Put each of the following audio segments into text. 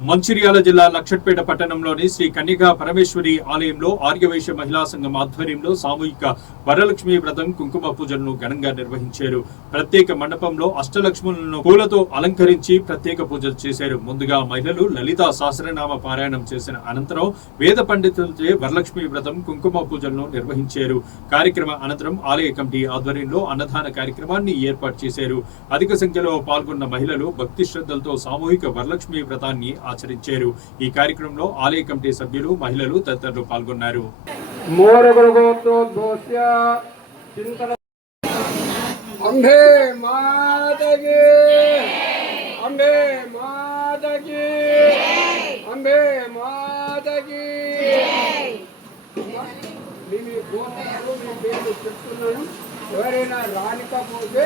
మంచిర్యాల జిల్లా లక్షట్పేట పట్టణంలోని శ్రీ కన్యకా పరమేశ్వరి ఆలయంలో ఆర్యవైశ్య మహిళా సంఘం ఆధ్వర్యంలో సామూహిక వరలక్ష్మి వ్రతం కుంకుమ పూజలను ఘనంగా నిర్వహించారు. ప్రత్యేక మండపంలో అష్టలక్ష్ములను పూలతో అలంకరించి ప్రత్యేక పూజలు చేశారు. ముందుగా మహిళలు లలితా సహస్రనామ పారాయణం చేసిన అనంతరం వేద పండితులచే వరలక్ష్మి వ్రతం కుంకుమ పూజలను నిర్వహించారు. కార్యక్రమ అనంతరం ఆలయ కమిటీ ఆధ్వర్యంలో అన్నదాన కార్యక్రమాన్ని ఏర్పాటు చేశారు. అధిక సంఖ్యలో పాల్గొన్న మహిళలు భక్తి శ్రద్ధలతో సామూహిక వరలక్ష్మి వ్రతాన్ని ఆచరించారు. ఈ కార్యక్రమంలో ఆలయ కమిటీ సభ్యులు, మహిళలు తదితరులు పాల్గొన్నారు. అంబే మాతకి అంబే మాతకి అంబే మాతకి మీ పేరు చెప్తున్నాను. ఎవరైనా రానికపోతే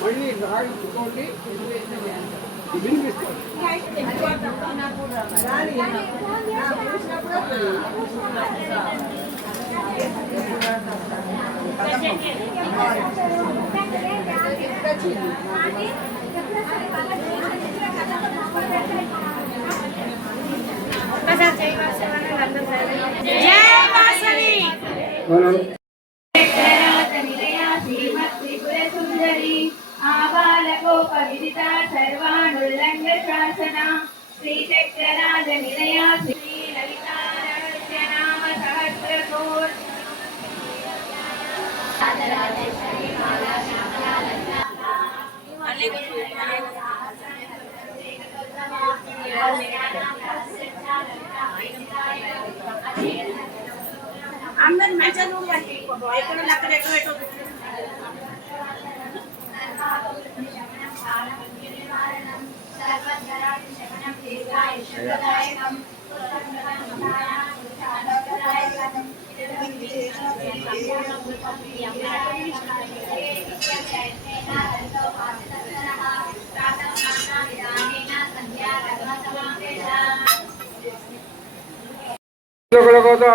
మళ్ళీ రాయించుకోండి, వినిపిస్తుంది. ఆబాలకోపవిదిత సర్వాణుల్లంఘ శాసన శ్రీచక్రరాజ నిలయా శ్రీ లలితారహస్య నామ సహస్రకోట్ అందరు మంచిగా ఎక్కడ అక్కడ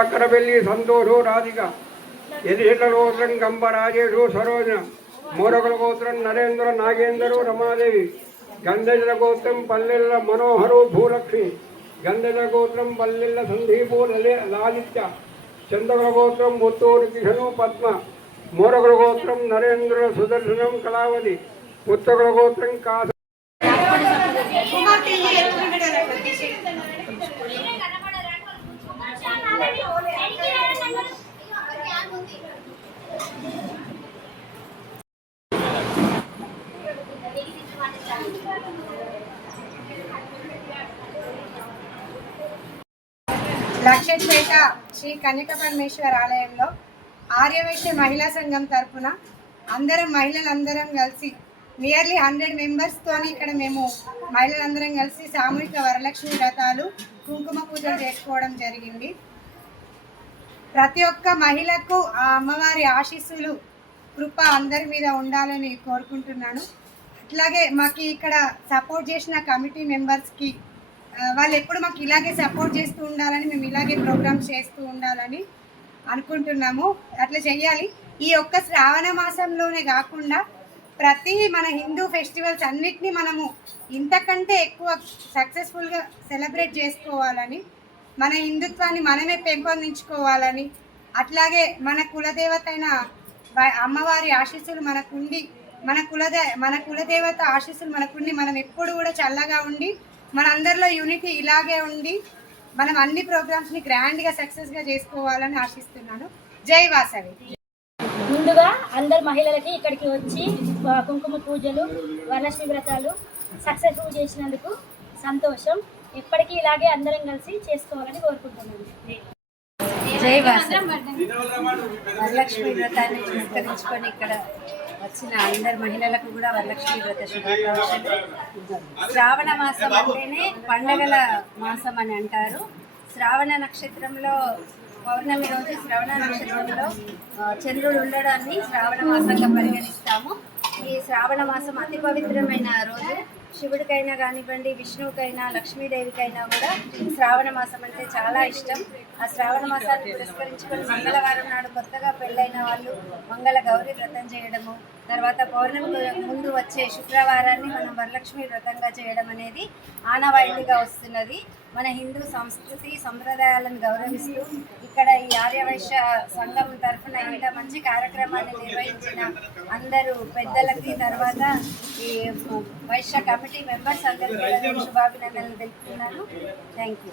అక్కడ వెళ్ళి సంతోషో రాధిక ఎదిహిట్ల గోత్రం గంబ రాజేషు సరోజన మోరకుల గోత్రం నరేంద్ర నాగేంద్రు రమాదేవి గంధజల గోత్రం పల్లెల్ల మనోహరు భూలక్ష్మి గంధజల గోత్రం పల్లెల్ల సందీపు లాలిత్య చంద్రకుల గోత్రం ముత్తూరు కిషను పద్మ మోరకుల గోత్రం నరేంద్ర సుదర్శనం కళావతి పుత్తకుల గోత్రం కాస లక్షట్పేట శ్రీ కన్యకా పరమేశ్వర ఆలయంలో ఆర్యవైశ్య మహిళా సంఘం తరఫున మహిళలందరం కలిసి నియర్లీ 100 మెంబర్స్తో ఇక్కడ మేము మహిళలందరం కలిసి సామూహిక వరలక్ష్మి వ్రతాలు కుంకుమ పూజలు చేసుకోవడం జరిగింది. ప్రతి ఒక్క మహిళకు ఆ అమ్మవారి ఆశీస్సులు కృప అందరి మీద ఉండాలని కోరుకుంటున్నాను. అట్లాగే మాకు ఇక్కడ సపోర్ట్ చేసిన కమిటీ మెంబర్స్కి వాళ్ళు ఎప్పుడు మాకు ఇలాగే సపోర్ట్ చేస్తూ ఉండాలని, మేము ఇలాగే ప్రోగ్రామ్స్ చేస్తూ ఉండాలని అనుకుంటున్నాము. అట్లా చెయ్యాలి. ఈ ఒక్క శ్రావణ మాసంలోనే కాకుండా ప్రతి మన హిందూ ఫెస్టివల్స్ అన్నిటినీ మనము ఇంతకంటే ఎక్కువ సక్సెస్ఫుల్గా సెలబ్రేట్ చేసుకోవాలని, మన హిందుత్వాన్ని మనమే పెంపొందించుకోవాలని, అట్లాగే మన కులదేవత అయిన అమ్మవారి ఆశీస్సులు మనకుండి, మన కులదేవత ఆశీస్సులు మనకుండి, మనం ఎప్పుడు కూడా చల్లగా ఉండి మనందరిలో యూనిటీ ఇలాగే ఉండి మనం అన్ని ప్రోగ్రామ్స్ని గ్రాండ్గా సక్సెస్గా చేసుకోవాలని ఆశిస్తున్నాను. జై వాసవి. ముందుగా అందరు మహిళలకి ఇక్కడికి వచ్చి కుంకుమ పూజలు, వరలక్ష్మి వ్రతాలు సక్సెస్ఫుల్ చేసినందుకు సంతోషం. ఎప్పటికీ ఇలాగే అందరం కలిసి చేసుకోవాలని కోరుకుంటున్నాను. జై వాసవి. వరలక్ష్మి వ్రతాన్ని పురస్కరించుకొని ఇక్కడ వచ్చిన అందరు మహిళలకు కూడా వరలక్ష్మి వ్రత శుభాకాంక్షలు. శ్రావణ మాసం అంటేనే పండగల మాసం అని అంటారు. శ్రావణ నక్షత్రంలో పౌర్ణమి రోజు శ్రవణ నక్షత్రంలో చంద్రుడు ఉండడాన్ని శ్రావణ మాసంగా పరిగణిస్తాము. ఈ శ్రావణ మాసం అతి పవిత్రమైన రోజు. శివుడికైనా కానివ్వండి, విష్ణువుకైనా, లక్ష్మీదేవికైనా కూడా శ్రావణ మాసం అంటే చాలా ఇష్టం. ఆ శ్రావణ మాసాన్ని పురస్కరించుకొని మంగళవారం నాడు కొత్తగా పెళ్ళైన వాళ్ళు మంగళ గౌరీ వ్రతం చేయడము, తర్వాత పౌర్ణమికి ముందు వచ్చే శుక్రవారాన్ని మనం వరలక్ష్మి వ్రతంగా చేయడం అనేది ఆనవాయితీగా వస్తున్నది. మన హిందూ సంస్కృతి సంప్రదాయాలను గౌరవిస్తూ ఇక్కడ ఈ ఆర్యవైశ్య సంఘం తరఫున ఇంత మంచి కార్యక్రమాన్ని నిర్వహించిన అందరూ పెద్దలకి, తర్వాత ఈ వైశ్య కమిటీ మెంబర్స్ అందరికీ శుభాభినందనలు తెలుపుతున్నాను. Thank you.